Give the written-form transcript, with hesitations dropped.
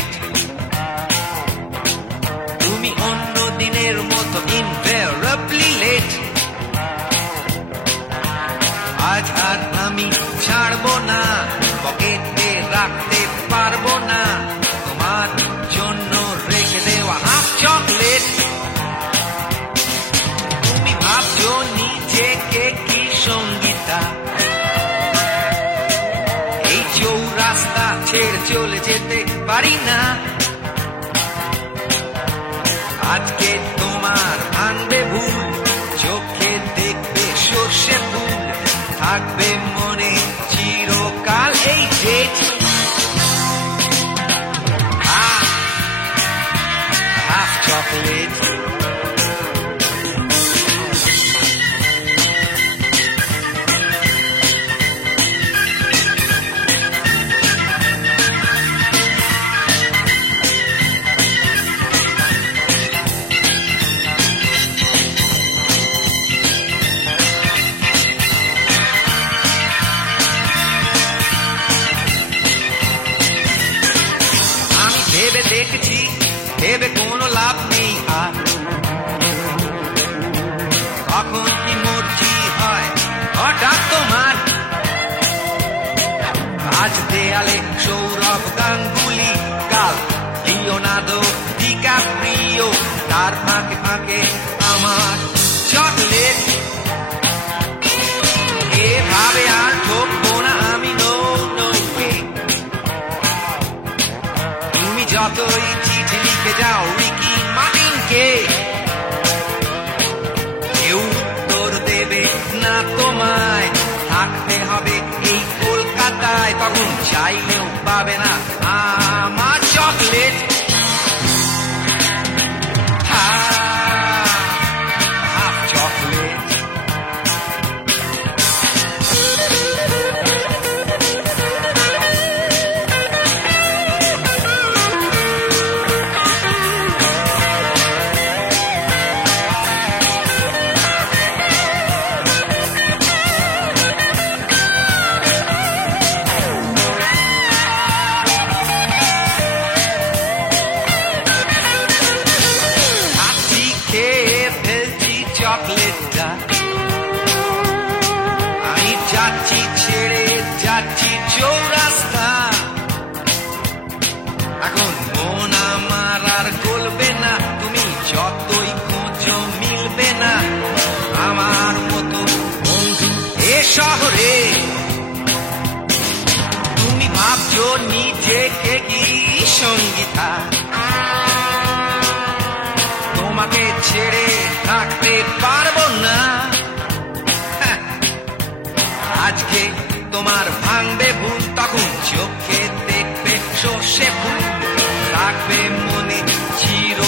চকলেট। তুমি অন্য দিনের মতো ইনভেরিয়েবলি লেট। আজ আর আমি ছাড়বো না, পকেটে রাখতে পারবো না তোমার জন্য রেখে দেওয়া হাফ চকলেট। তুমি ভাবছো নিজেকে কি সঙ্গীতা, এই চৌরাস্তা ছেড়ে চলে যেতে পারি না। আজকে তোমার ভাঙবে ভুল, চোখে দেখবে সর্ষে ফুল, থাকবে মনে চিরকাল এই ডেট। Half chocolate. দেখছি ভেবে কোনো লাভ নেই আর, কখন কি মর্জি হয় হঠাৎ তোমার। আজ দেয়ালে সৌরভ গাঙ্গুলি, কাল লিওনার্দো ডিক্যাপ্রিও, তার ফাঁকে ফাঁকে আমার চকলেট। এভাবে আর ঠকবো না আমি, নো নো ওয়ে। তুমি যতই চিঠি লিখে যাও রিকি মার্টিনকে, কেউ উত্তর দেবে না তোমায়। থাকতে হবে এই কলকাতায়, তখন চাইলেও পাবে না আমার চকলেট। Half chocolate. চকলেটটা আমি যাচ্ছি ছেড়ে যাচ্ছি চৌরাস্তা। এখন মন আমার আর গলবে না, তুমি যতই খোঁজো মিলবে না আমার মতো বন্ধু এ শহরে। তুমি ভাবছো নিজেকে কি সঙ্গীতা, তোমাকে ছেড়ে থাকতে পারবো না। আজকে তোমার ভাঙবে ভুল, তখন চোখে দেখবে সর্ষে ফুল, থাকবে মনে চির